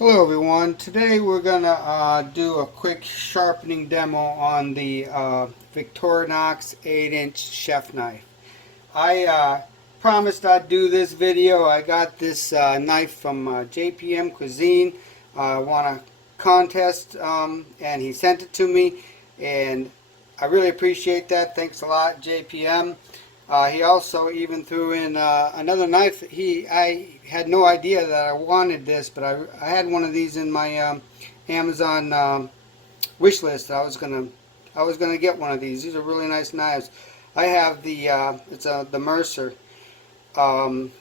Hello everyone. Today we're gonna do a quick sharpening demo on the Victorinox 8-inch chef knife. I promised I'd do this video. I got this knife from JPM Cuisine. I won a contest and he sent it to me, and I really appreciate that. Thanks a lot, JPM. He also even threw in another knife. I had no idea that I wanted this, but I had one of these in my Amazon wish list. I was gonna get one of these. These are really nice knives. I have the the Mercer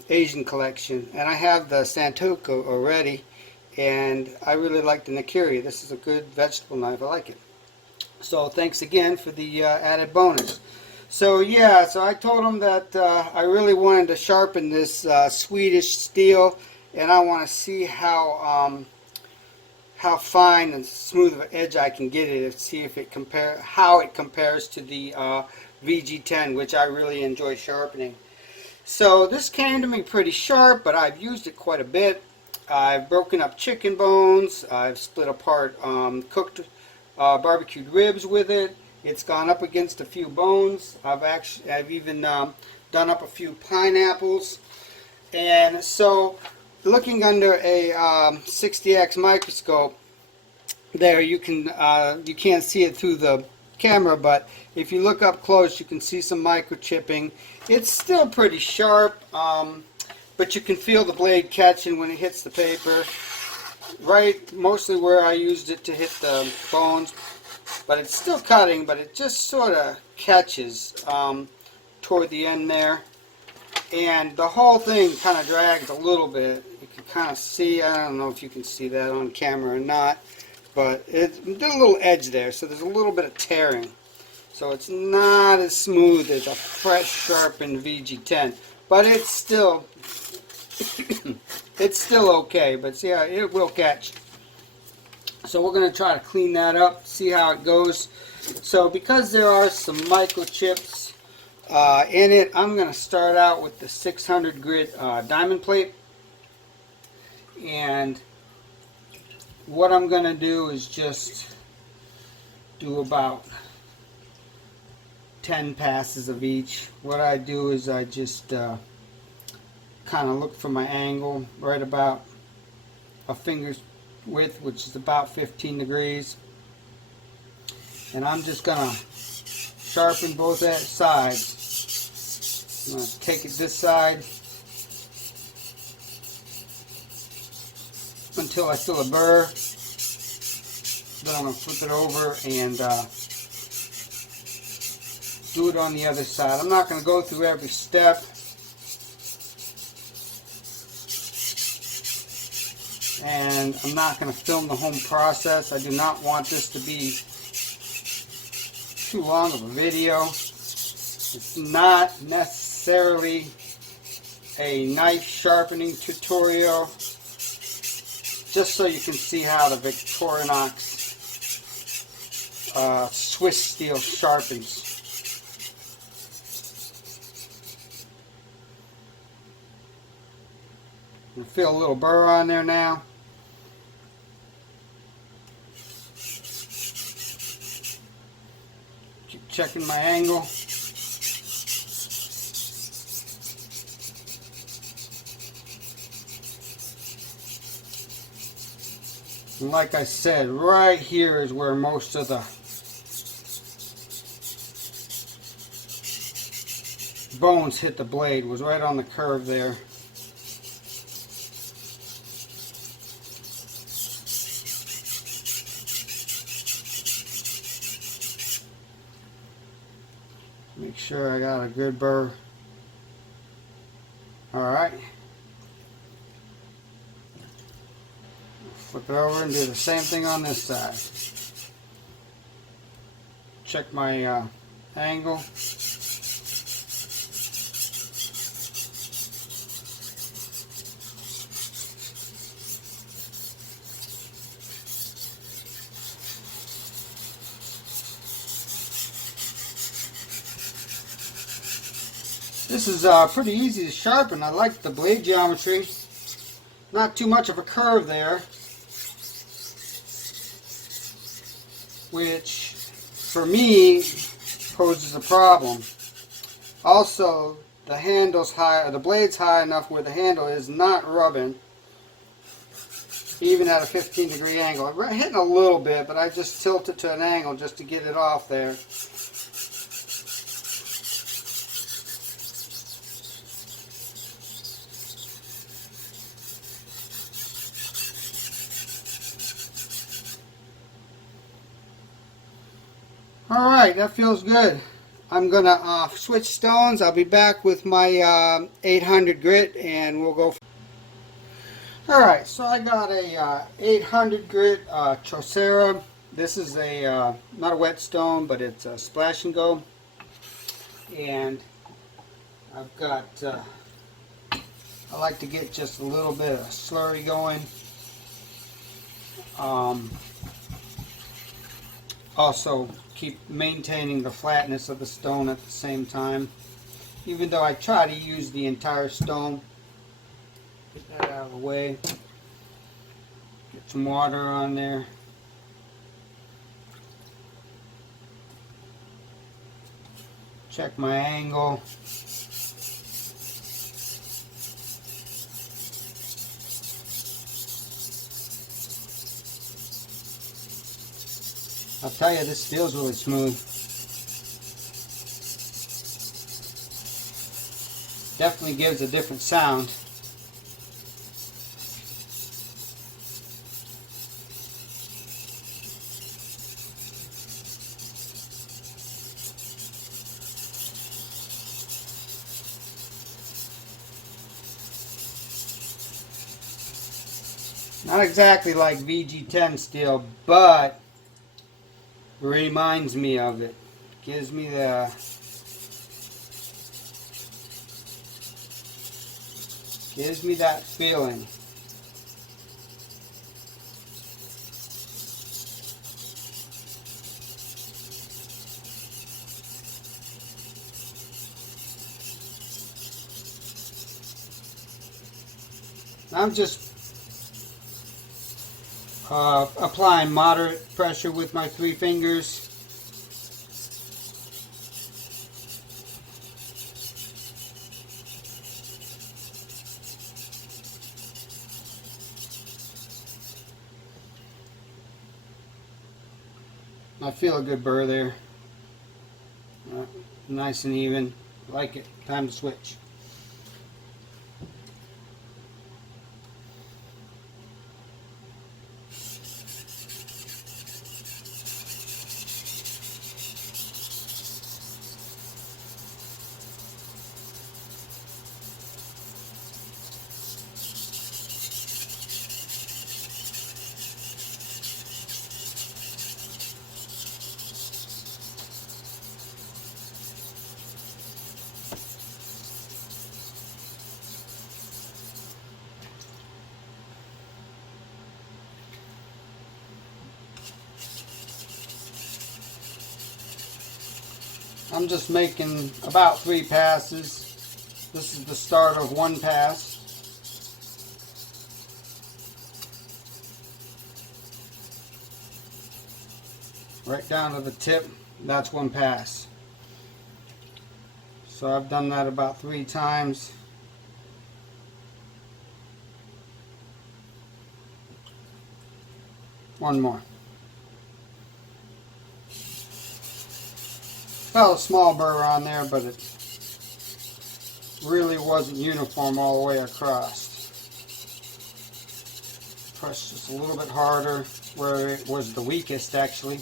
Asian collection, and I have the Santoku already, and I really like the Nakiri. This is a good vegetable knife. I like it. So thanks again for the added bonus. So yeah, so I told him that I really wanted to sharpen this Swedish steel, and I want to see how fine and smooth of an edge I can get it, and see if it how it compares to the VG10, which I really enjoy sharpening. So this came to me pretty sharp, but I've used it quite a bit. I've broken up chicken bones. I've split apart cooked barbecued ribs with it. It's gone up against a few bones. I've even done up a few pineapples. And so, looking under a 60x microscope, there you can't see it through the camera, but if you look up close, you can see some microchipping. It's still pretty sharp, but you can feel the blade catching when it hits the paper. Right, mostly where I used it to hit the bones. But it's still cutting, but it just sort of catches toward the end there. And the whole thing kind of drags a little bit. You can kind of see, I don't know if you can see that on camera or not, but there's a little edge there, so there's a little bit of tearing. So it's not as smooth as a fresh sharpened VG10, but it's still it's still okay. But yeah, it will catch. So we're going to try to clean that up, see how it goes. So because there are some microchips in it, I'm going to start out with the 600 grit diamond plate. And what I'm going to do is just do about 10 passes of each. What I do is I just kind of look for my angle right about a finger's width, which is about 15 degrees, and I'm just gonna sharpen both sides. I'm gonna take it this side until I feel a burr. Then I'm gonna flip it over and do it on the other side. I'm not gonna go through every step. And I'm not going to film the whole process. I do not want this to be too long of a video. It's not necessarily a knife sharpening tutorial, just so you can see how the Victorinox Swiss steel sharpens. I feel a little burr on there now. Keep checking my angle. And like I said, right here is where most of the bones hit the blade, was right on the curve there. Make sure I got a good burr. Alright. Flip it over and do the same thing on this side. Check my angle. This is pretty easy to sharpen. I like the blade geometry. Not too much of a curve there. which for me poses a problem. Also, the handle's high, or the blade's high enough where the handle is not rubbing, even at a 15-degree angle. I'm hitting a little bit, but I just tilt it to an angle just to get it off there. Alright, that feels good. I'm going to switch stones. I'll be back with my 800 grit and we'll go. Alright, so I got a 800 grit Chosera. This is a not a whetstone, but it's a splash and go. And I've got, I like to get just a little bit of slurry going. Also keep maintaining the flatness of the stone at the same time, even though I try to use the entire stone. Get that out of the way. Get some water on there. Check my angle. I'll tell you, this feels really smooth. Definitely gives a different sound. Not exactly like VG10 steel, but reminds me of it. Gives me the that feeling. I'm just applying moderate pressure with my 3 fingers. I feel a good burr there. Nice and even. Like it. Time to switch. I'm just making about 3 passes. This is the start of 1 pass. Right down to the tip, that's 1 pass. So I've done that about 3 times. One more. Felt a small burr on there, but it really wasn't uniform all the way across. Press just a little bit harder where it was the weakest, actually.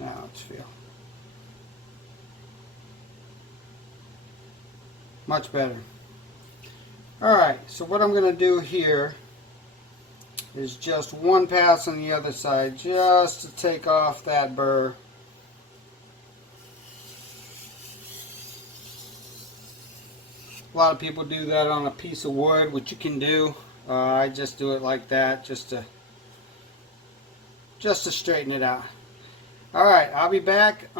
Now let's feel. Much better. Alright, so what I'm going to do here is just 1 pass on the other side, just to take off that burr. A lot of people do that on a piece of wood, which you can do. I just do it like that, just to straighten it out. Alright, I'll be back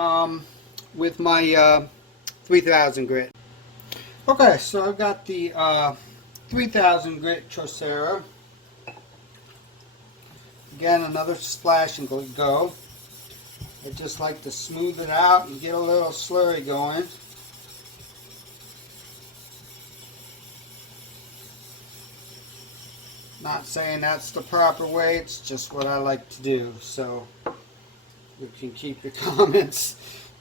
with my 3000 grit. Okay, so I've got the 3000 grit Chosera. Again, another splash and go. I just like to smooth it out and get a little slurry going. Not saying that's the proper way, it's just what I like to do. So you can keep your comments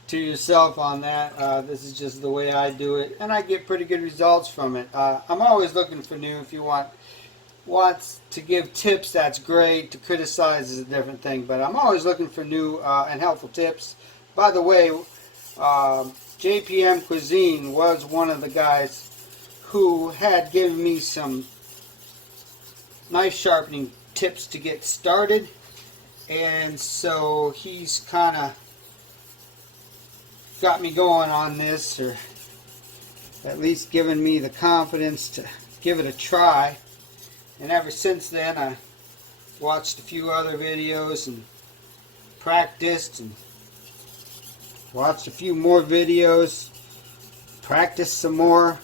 to yourself on that. This is just the way I do it, and I get pretty good results from it. I'm always looking for new. If you wants to give tips, that's great. To criticize is a different thing, but I'm always looking for new and helpful tips. By the way, JPM Cuisine was one of the guys who had given me some knife sharpening tips to get started, and so he's kind of got me going on this, or at least given me the confidence to give it a try. And ever since then, I watched a few other videos and practiced, and watched a few more videos, practiced some more,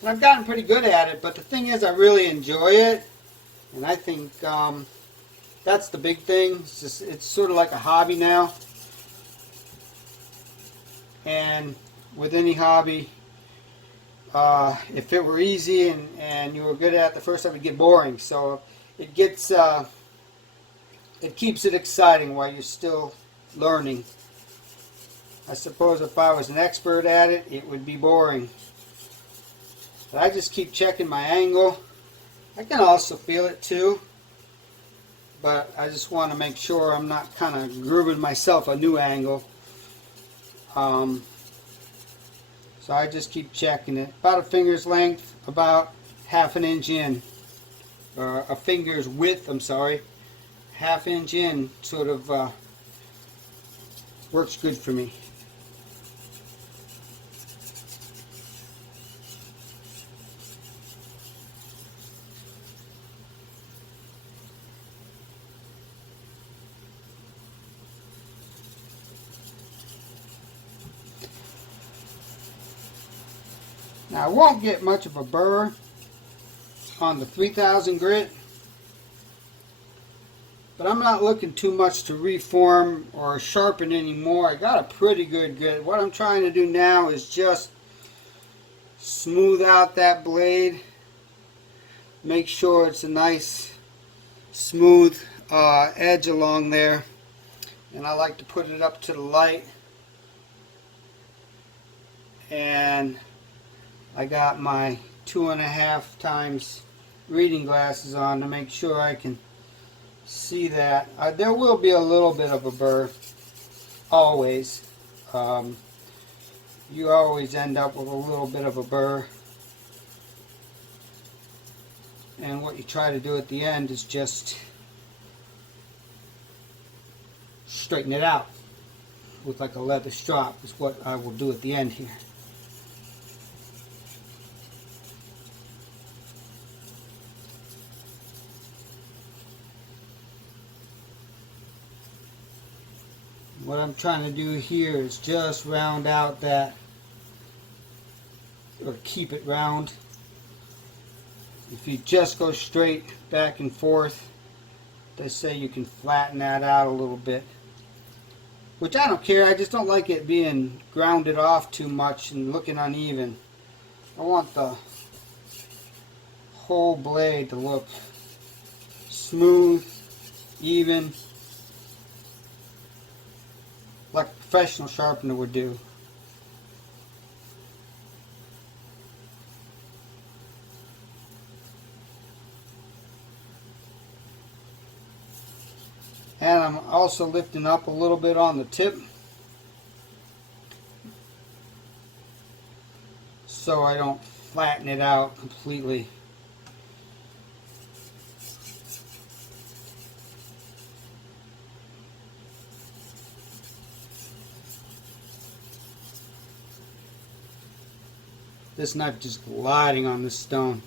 and I've gotten pretty good at it. But the thing is, I really enjoy it, and I think that's the big thing. It's sort of like a hobby now, and with any hobby, if it were easy and you were good at it the first time, it'd get boring. So it gets it keeps it exciting while you're still learning. I suppose if I was an expert at it, it would be boring. But I just keep checking my angle. I can also feel it too, but I just want to make sure I'm not kind of grooving myself a new angle. So I just keep checking it. About a finger's length, about half an inch in, or a finger's width, I'm sorry, half inch in sort of works good for me. Now I won't get much of a burr on the 3000 grit, but I'm not looking too much to reform or sharpen anymore. I got a pretty good grit. What I'm trying to do now is just smooth out that blade, make sure it's a nice smooth edge along there, and I like to put it up to the light. And I got my 2.5 times reading glasses on to make sure I can see that. There will be a little bit of a burr, always. You always end up with a little bit of a burr. And what you try to do at the end is just straighten it out with like a leather strop, is what I will do at the end here. What I'm trying to do here is just round out that, or keep it round. If you just go straight back and forth, they say you can flatten that out a little bit. Which I don't care, I just don't like it being grounded off too much and looking uneven. I want the whole blade to look smooth, even, like a professional sharpener would do. And I'm also lifting up a little bit on the tip so I don't flatten it out completely. This knife just gliding on this stone.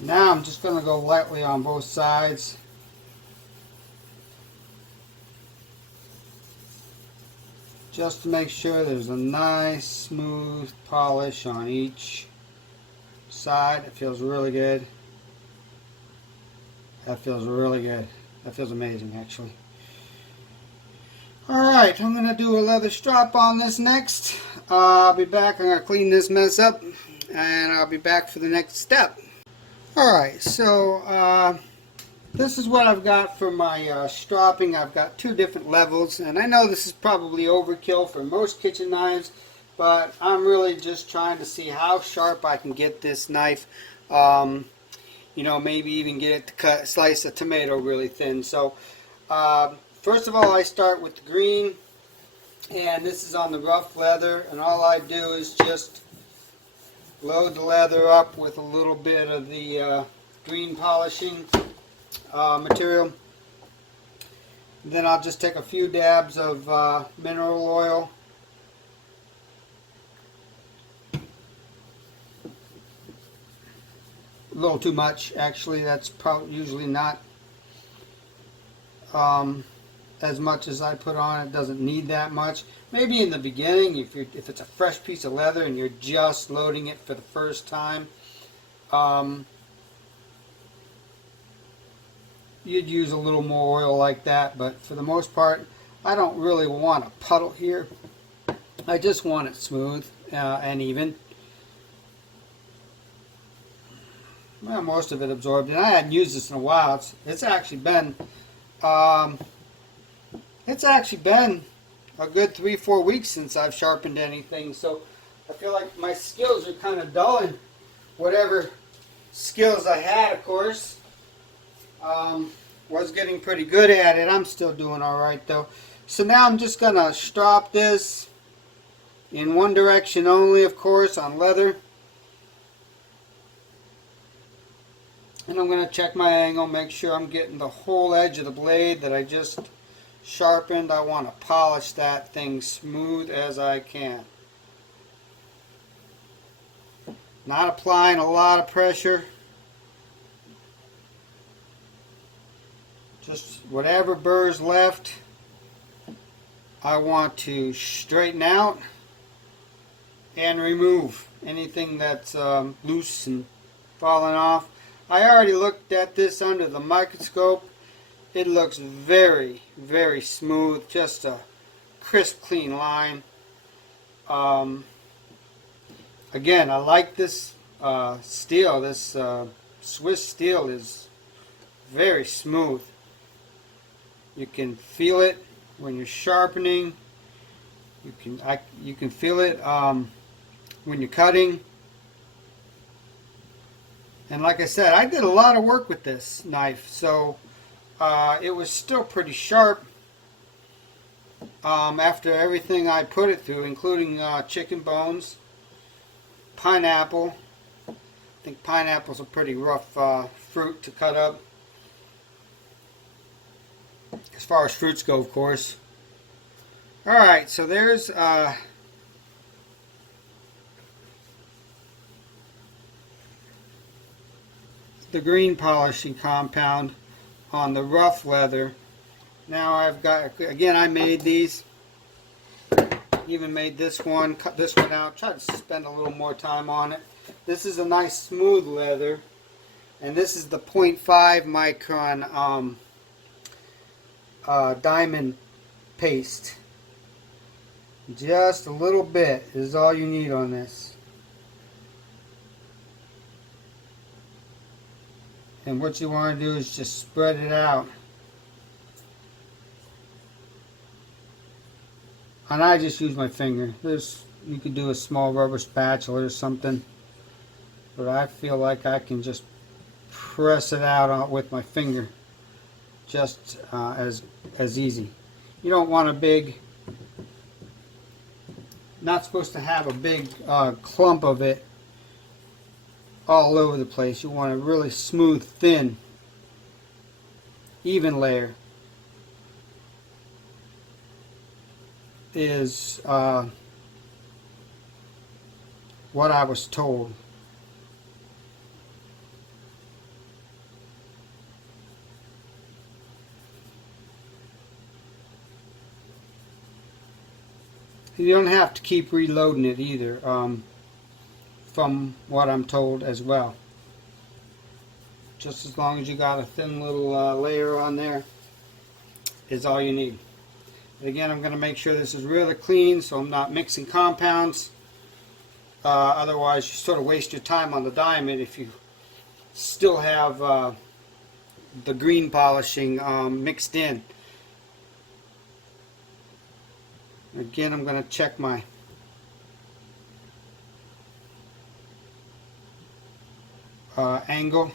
Now I'm just going to go lightly on both sides. Just to make sure there's a nice smooth polish on each side. It feels really good. That feels really good. That feels amazing, actually. Alright, I'm going to do a leather strap on this next. I'll be back. I'm going to clean this mess up, and I'll be back for the next step. Alright, so this is what I've got for my strapping. I've got two different levels, and I know this is probably overkill for most kitchen knives, but I'm really just trying to see how sharp I can get this knife. You know, maybe even get it to slice a tomato really thin. So first of all, I start with the green, and this is on the rough leather, and all I do is just load the leather up with a little bit of the green polishing material. Then I'll just take a few dabs of mineral oil. A little too much, actually. That's probably usually not as much as I put on. It doesn't need that much. Maybe in the beginning, if it's a fresh piece of leather and you're just loading it for the first time, you'd use a little more oil like that. But for the most part, I don't really want a puddle here. I just want it smooth and even. Well, most of it absorbed, and I hadn't used this in a while. It's actually been a good 3-4 weeks since I've sharpened anything. So I feel like my skills are kind of dulling. Whatever skills I had, of course, was getting pretty good at it. I'm still doing all right though. So now I'm just gonna strap this in one direction only, of course, on leather. And I'm going to check my angle, make sure I'm getting the whole edge of the blade that I just sharpened. I want to polish that thing smooth as I can. Not applying a lot of pressure. Just whatever burr's left, I want to straighten out and remove anything that's loose and falling off. I already looked at this under the microscope. It looks very, very smooth. Just a crisp, clean line. Again, I like this steel. This Swiss steel is very smooth. You can feel it when you're sharpening. You can feel it when you're cutting. And like I said, I did a lot of work with this knife, so it was still pretty sharp after everything I put it through, including chicken bones, pineapple. I think pineapple's a pretty rough fruit to cut up, as far as fruits go, of course. Alright, so there's the green polishing compound on the rough leather. Now I've got, again, I made these, even made this one, cut this one out, tried to spend a little more time on it. This is a nice smooth leather, and this is the 0.5 micron diamond paste. Just a little bit is all you need on this. And what you want to do is just spread it out. And I just use my finger. You could do a small rubber spatula or something, but I feel like I can just press it out with my finger, just as easy. You don't want a big, not supposed to have a big clump of it all over the place. You want a really smooth, thin, even layer. Is what I was told. You don't have to keep reloading it either, from what I'm told as well. Just as long as you got a thin little layer on there is all you need. And again, I'm going to make sure this is really clean so I'm not mixing compounds. Otherwise you sort of waste your time on the diamond if you still have the green polishing mixed in. Again, I'm going to check my angle.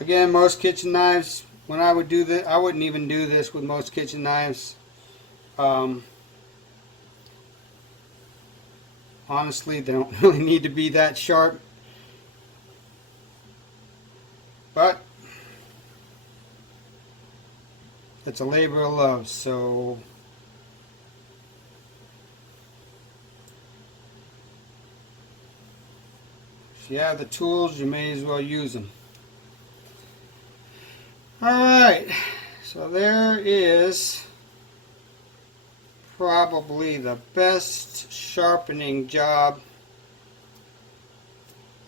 Again, most kitchen knives, when I would do this, I wouldn't even do this with most kitchen knives. Honestly, they don't really need to be that sharp. But it's a labor of love, so if you have the tools, you may as well use them. Alright, so there is probably the best sharpening job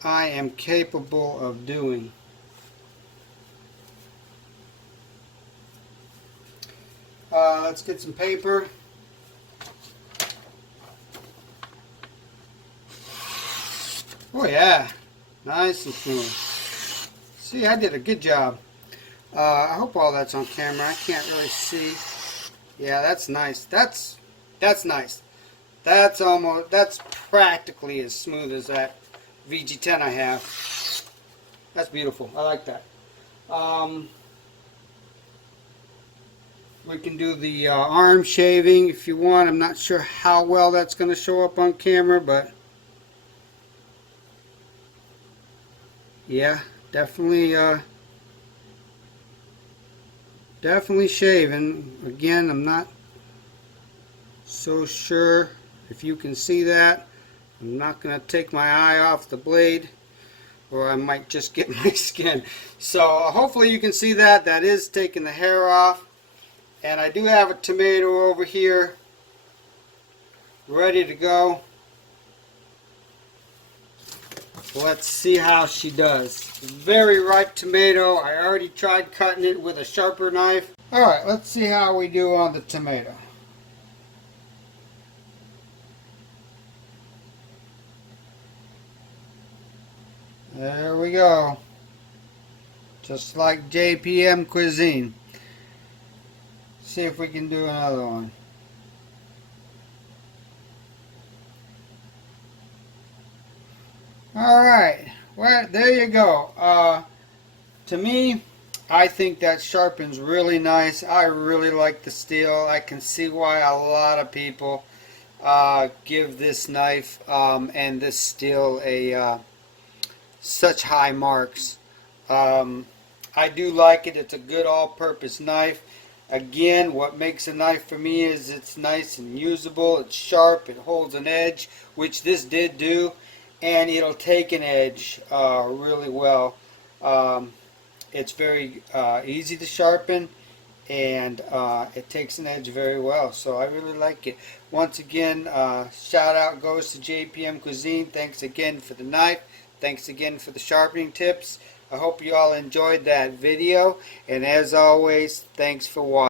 I am capable of doing. Let's get some paper. Oh yeah, nice and smooth. See, I did a good job. I hope all that's on camera. I can't really see. Yeah, that's nice. That's nice. That's practically as smooth as that VG10 I have. That's beautiful. I like that. We can do the arm shaving if you want. I'm not sure how well that's going to show up on camera, but yeah, definitely shaving. Again, I'm not so sure if you can see that. I'm not going to take my eye off the blade, or I might just get my skin. So hopefully you can see that. That is taking the hair off. And I do have a tomato over here ready to go. Let's see how she does. Very ripe tomato. I already tried cutting it with a sharper knife. Alright, let's see how we do on the tomato. There we go. Just like JPM cuisine. See if we can do another one. Alright, well, there you go. To me, I think that sharpens really nice. I really like the steel. I can see why a lot of people give this knife and this steel such high marks. I do like it. It's a good all-purpose knife. Again, what makes a knife for me is it's nice and usable. It's sharp. It holds an edge, which this did do, and it'll take an edge really well. It's very easy to sharpen, and it takes an edge very well. So I really like it. Once again, shout out goes to JPM Cuisine. Thanks again for the knife. Thanks again for the sharpening tips. I hope you all enjoyed that video, and as always, thanks for watching.